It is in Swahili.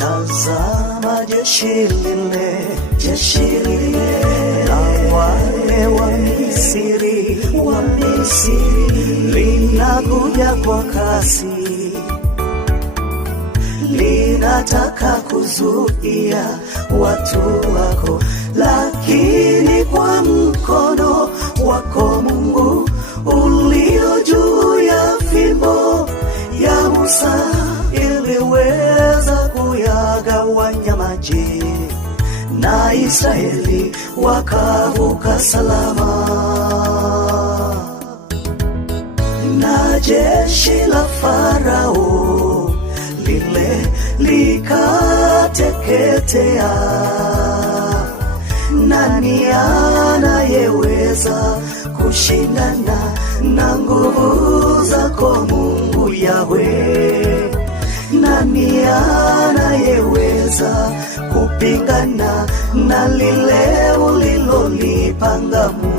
Tazama jeshi lile na wale wa Misri linakuja kwa kasi, linataka kuzuia watu wako, lakini kwa mkono wako Mungu ulio juu ya fimbo ya Musa iliweza kuyagawanya maji, na Israeli wakavuka salama. Na jeshi la Farao lile likateketea. Nani anayeweza kushindana na nguvu zako Mungu Yahweh? Nani anayeweza kupingana na lile ulilolipanga Mungu?